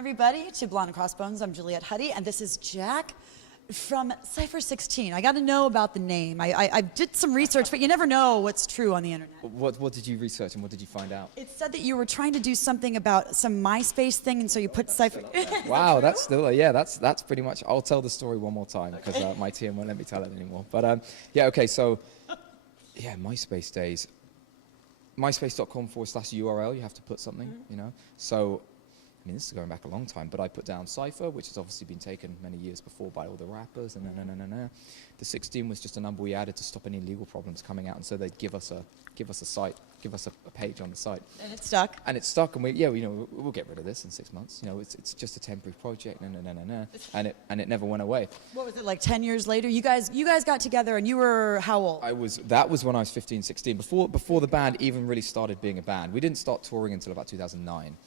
everybody, to Blonde and Crossbones. I'm Juliette Huddy, and this is Jack from Cypher16. I got to know about the name. I did some research, but you never know what's true on the internet. What did you research and what did you find out? It said that you were trying to do something about some MySpace thing, and so you put Cypher. Wow, that's still, yeah, that's pretty much. I'll tell the story one more time because my team won't let me tell it anymore. But yeah, okay, so yeah, MySpace days. MySpace.com/URL, you have to put something, you know. So, I mean, this is going back a long time, but I put down Cypher, which has obviously been taken many years before by all the rappers, and the 16 was just a number we added to stop any legal problems coming out, and so they'd give us a site, give us a page on the site. And it stuck. And it stuck, and we'll get rid of this in 6 months. You know, it's just a temporary project, and it never went away. What was it, like 10 years later? You guys got together, and you were how old? That was when I was 15, 16. Before the band even really started being a band. We didn't start touring until about 2009.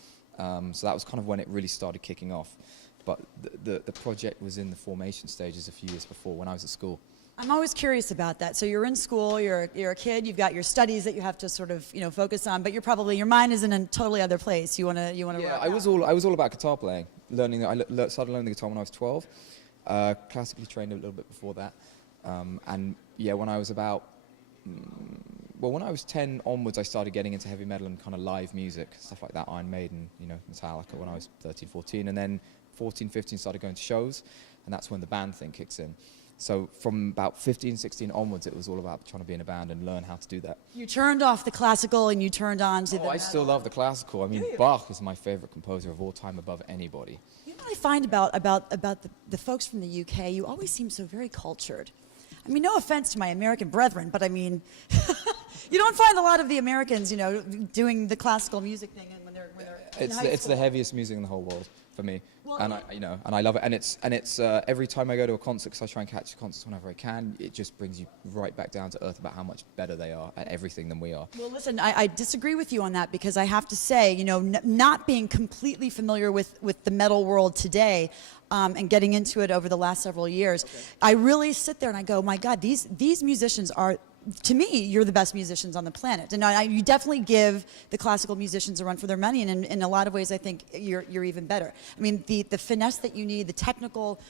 So that was kind of when it really started kicking off. But the project was in the formation stages a few years before, when I was at school. I'm always curious about that. So you're in school, you're a kid, you've got your studies that you have to sort of focus on, but your mind is in a totally other place. You wanna. Yeah, I was all about guitar playing. I started learning the guitar when I was 12. Classically trained a little bit before that, and yeah, when I was about. Well, when I was 10 onwards, I started getting into heavy metal and kind of live music, stuff like that, Iron Maiden, Metallica, when I was 13, 14. And then 14, 15, started going to shows, and that's when the band thing kicks in. So from about 15, 16 onwards, it was all about trying to be in a band and learn how to do that. You turned off the classical and you turned on to the I still love the classical. I mean, Bach is my favorite composer of all time, above anybody. You know what I find about the folks from the UK? You always seem so very cultured. I mean, no offense to my American brethren, but I mean, you don't find a lot of the Americans, doing the classical music thing when they're in high It's school. the heaviest music in the whole world for me, Well, and I love it. And it's every time I go to a concert, because I try and catch concerts whenever I can, it just brings you right back down to earth about how much better they are at everything than we are. Well, listen, I disagree with you on that, because I have to say, not being completely familiar with the metal world today, and getting into it over the last several years, I really sit there and I go, my God, these musicians are, to me, you're the best musicians on the planet. And you definitely give the classical musicians a run for their money, and in a lot of ways, I think you're even better. I mean, the finesse that you need, the technical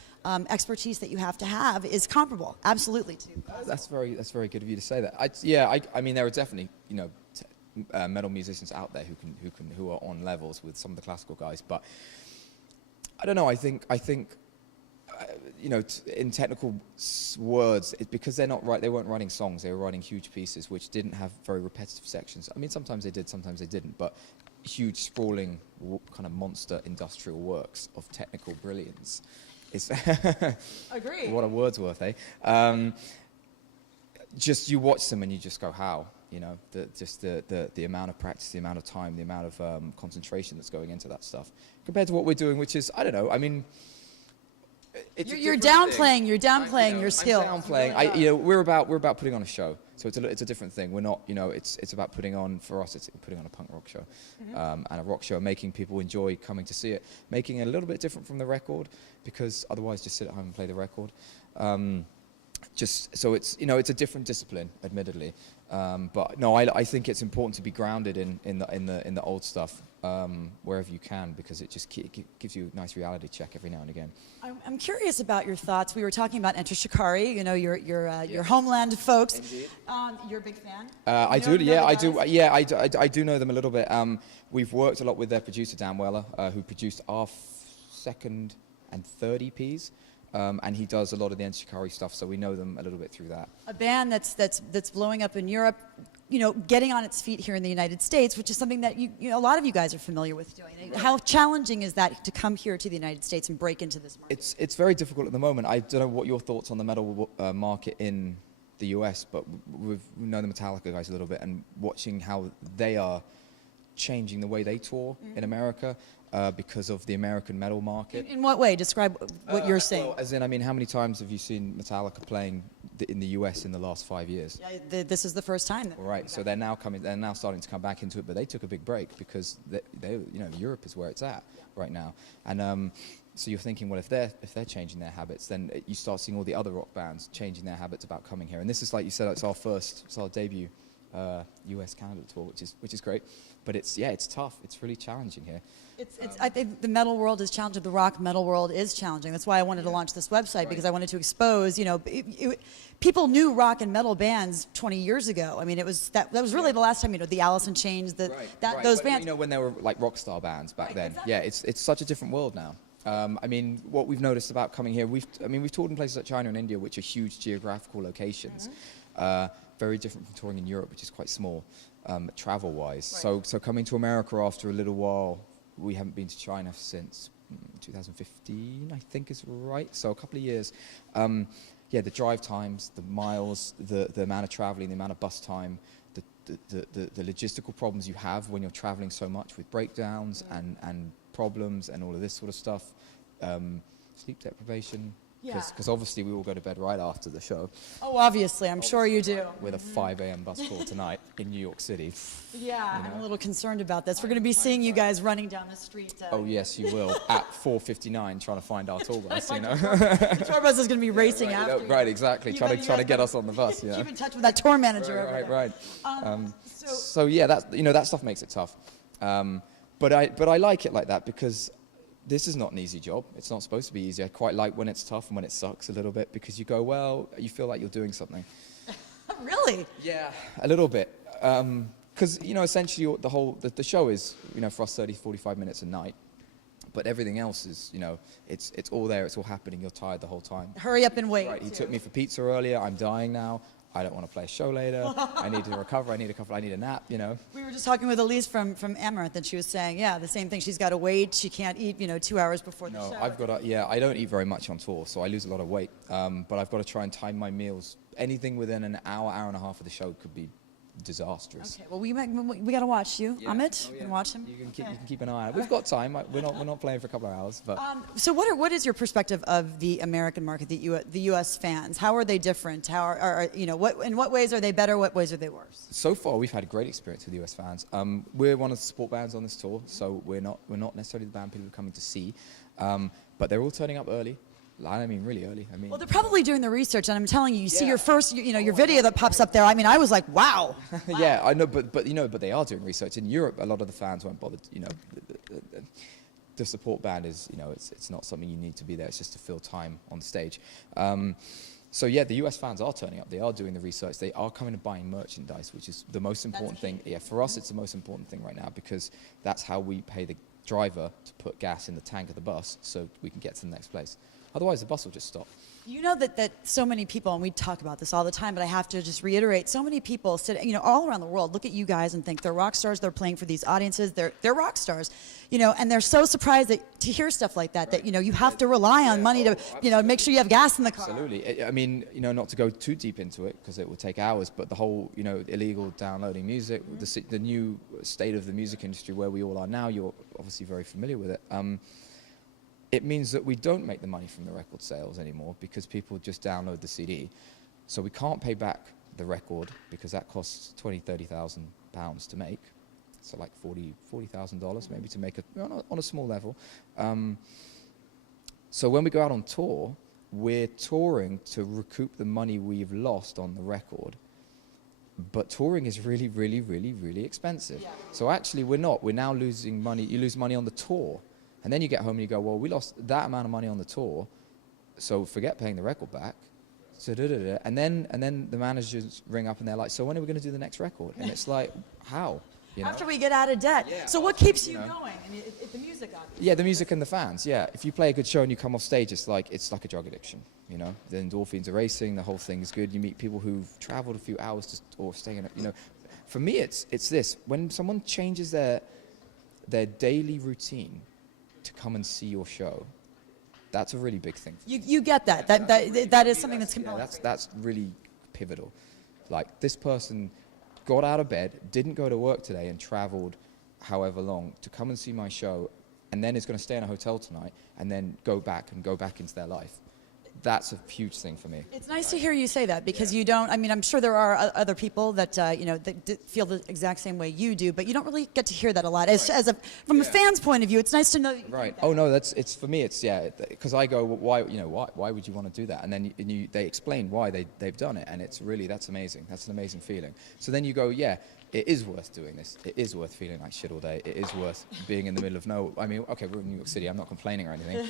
expertise that you have to have is comparable, absolutely, to classical. That's very good of you to say that. I mean, there are definitely metal musicians out there who are on levels with some of the classical guys, but I don't know. I think in technical words, it's because they weren't writing songs, they were writing huge pieces which didn't have very repetitive sections. I mean, sometimes they did, sometimes they didn't, but huge, sprawling, kind of monster industrial works of technical brilliance. It's Agree. What a Wordsworth, eh? Just you watch them and you just go, how? The amount of practice, the amount of time, the amount of concentration that's going into that stuff, compared to what we're doing, which is, I don't know, I mean, you're downplaying your skill. I'm downplaying. We're about putting on a show, so it's a different thing. We're not, it's about putting on, for us, it's putting on a punk rock show, and a rock show, making people enjoy coming to see it, making it a little bit different from the record, because otherwise just sit at home and play the record. Just so it's it's a different discipline, admittedly, but no, I think it's important to be grounded in the old stuff wherever you can, because it just gives you a nice reality check every now and again. I'm curious about your thoughts. We were talking about Enter Shikari, your homeland folks. Indeed. You're a big fan? I do. Yeah, I do. Yeah, I do know them a little bit. We've worked a lot with their producer Dan Weller, who produced our second and third EPs. And he does a lot of the Enter Shikari stuff, so we know them a little bit through that. A band that's blowing up in Europe, getting on its feet here in the United States, which is something that a lot of you guys are familiar with doing. How challenging is that to come here to the United States and break into this market? It's very difficult at the moment. I don't know what your thoughts on the metal market in the US, but we know the Metallica guys a little bit, and watching how they are changing the way they tour in America. Because of the American metal market. In what way? Describe what you're saying. Well, as in, I mean, how many times have you seen Metallica playing in the US in the last 5 years? Yeah, this is the first time. Right. So they're now starting to come back into it, but they took a big break because Europe is where it's at right now, and so you're thinking, well, if they're changing their habits, then you start seeing all the other rock bands changing their habits about coming here. And this is, like you said, it's our debut US Canada tour, which is great. But it's tough. It's really challenging here. I think the metal world is challenging. The rock metal world is challenging. That's why I wanted to launch this website, because I wanted to expose. People knew rock and metal bands 20 years ago. I mean, that was really the last time. The Alice in Chains, those bands. When they were like rock star bands back then. Exactly. Yeah, it's such a different world now. I mean, what we've noticed about coming here, we've toured in places like China and India, which are huge geographical locations. Very different from touring in Europe, which is quite small, travel-wise. Right. So coming to America after a little while, we haven't been to China since 2015, I think is right. So a couple of years. The drive times, the miles, the amount of traveling, the amount of bus time, the logistical problems you have when you're traveling so much with breakdowns and problems and all of this sort of stuff, sleep deprivation. Because obviously we all go to bed right after the show. Oh, obviously, I'm sure you do. With a 5 a.m. bus call tonight in New York City. Yeah, I'm a little concerned about this. We're going to be seeing you guys running down the street. Oh yes, you will. At 4:59, trying to find our tour bus. The tour bus is going to be racing after you. Right, exactly. Trying to get us on the bus. Keep in touch with that tour manager. Right. So yeah, that stuff makes it tough. But I like it like that because this is not an easy job. It's not supposed to be easy. I quite like when it's tough and when it sucks a little bit, because you go, well, you feel like you're doing something. Really? Yeah, a little bit. Because, essentially the show is, for us 30, 45 minutes a night. But everything else is, it's all there. It's all happening. You're tired the whole time. Hurry up and wait. Right, he took me for pizza earlier. I'm dying now. I don't want to play a show later. I need to recover. I need a nap, We were just talking with Elise from Amaranth, and she was saying, the same thing. She's got to wait. She can't eat, 2 hours before the show. No, I've got to, I don't eat very much on tour, so I lose a lot of weight. But I've got to try and time my meals. Anything within an hour and a half of the show could be disastrous. Okay, well, we got to watch you. Amit, you can watch him. You can keep an eye on it. We've got time. We're not playing for a couple of hours, but. So what is your perspective of the American market, the U.S. fans? How are they different? In what ways are they better? What ways are they worse? So far, we've had a great experience with U.S. fans. We're one of the support bands on this tour, so we're not necessarily the band people are coming to see, but they're all turning up early. I mean, really early. Well, they're probably doing the research, and I'm telling you, you see your first, your video that pops up there. I mean, I was like, wow. Yeah, I know, but they are doing research. In Europe, a lot of the fans won't bother. The support band is, it's not something you need to be there. It's just to fill time on stage. So yeah, the US fans are turning up. They are doing the research. They are coming and buying merchandise, which is the most important thing. Yeah, for us, it's the most important thing right now, because that's how we pay the driver to put gas in the tank of the bus so we can get to the next place. Otherwise, the bus will just stop. You know that so many people, and we talk about this all the time, but I have to just reiterate, so many people sit, all around the world look at you guys and think they're rock stars, they're playing for these audiences, they're rock stars, and they're so surprised to hear stuff like that, right. That, you have to rely on money to, make sure you have gas in the car. Absolutely. I mean, not to go too deep into it, because it will take hours, but the whole, illegal downloading music, the new state of the music industry where we all are now, you're obviously very familiar with it. It means that we don't make the money from the record sales anymore, because people just download the CD. So we can't pay back the record, because that costs £20,000-30,000 to make. So like $40,000 maybe to make it on a small level. So when we go out on tour, we're touring to recoup the money we've lost on the record. But touring is really, really, really, really expensive. Yeah. So actually we're not. We're now losing money. You lose money on the tour. And then you get home and you go, well, we lost that amount of money on the tour, so forget paying the record back. So and then the managers ring up and they're like, so when are we going to do the next record? And it's like, how? After we get out of debt. Yeah, so what keeps you going? I mean, the music, obviously. Yeah, the music and the fans. Yeah, if you play a good show and you come off stage, it's like a drug addiction. The endorphins are racing, the whole thing is good. You meet people who've traveled a few hours or staying in. For me, it's this: when someone changes their daily routine to come and see your show, that's a really big thing. You get that. That is something that's compelling. Yeah, that's really pivotal. Like, this person got out of bed, didn't go to work today, and traveled however long to come and see my show, and then is going to stay in a hotel tonight and then go back into their life. that's a huge thing for me. It's nice to hear you say that because you don't. I mean, I'm sure there are other people that that feel the exact same way you do, but you don't really get to hear that a lot. From a fan's point of view, it's nice to know. That you Right. think that. Oh no, it's for me. It's because I go, well, why would you want to do that? And then they explain why they've done it, and that's amazing. That's an amazing feeling. So then you go, yeah, it is worth doing this. It is worth feeling like shit all day. It is worth being in the middle of I mean, okay, we're in New York City. I'm not complaining or anything,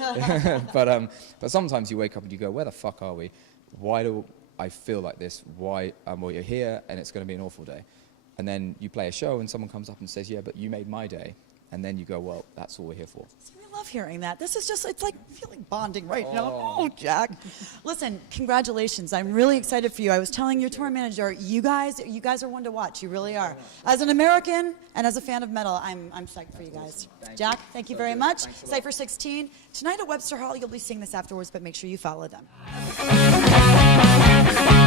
but sometimes you wake up and you go, where the fuck are we? Why do I feel like this? Why? Well, you're here, and it's going to be an awful day. And then you play a show, and someone comes up and says, yeah, but you made my day. And then you go, well, that's all we're here for. I love hearing that. This is just, it's like feeling bonding right now. Oh, Jack. Listen, congratulations. I'm really excited for you. I was telling your tour manager, you guys are one to watch. You really are. As an American and as a fan of metal, I'm psyched for you guys. Jack, thank you very much. Cypher16. Tonight at Webster Hall, you'll be seeing this afterwards, but make sure you follow them.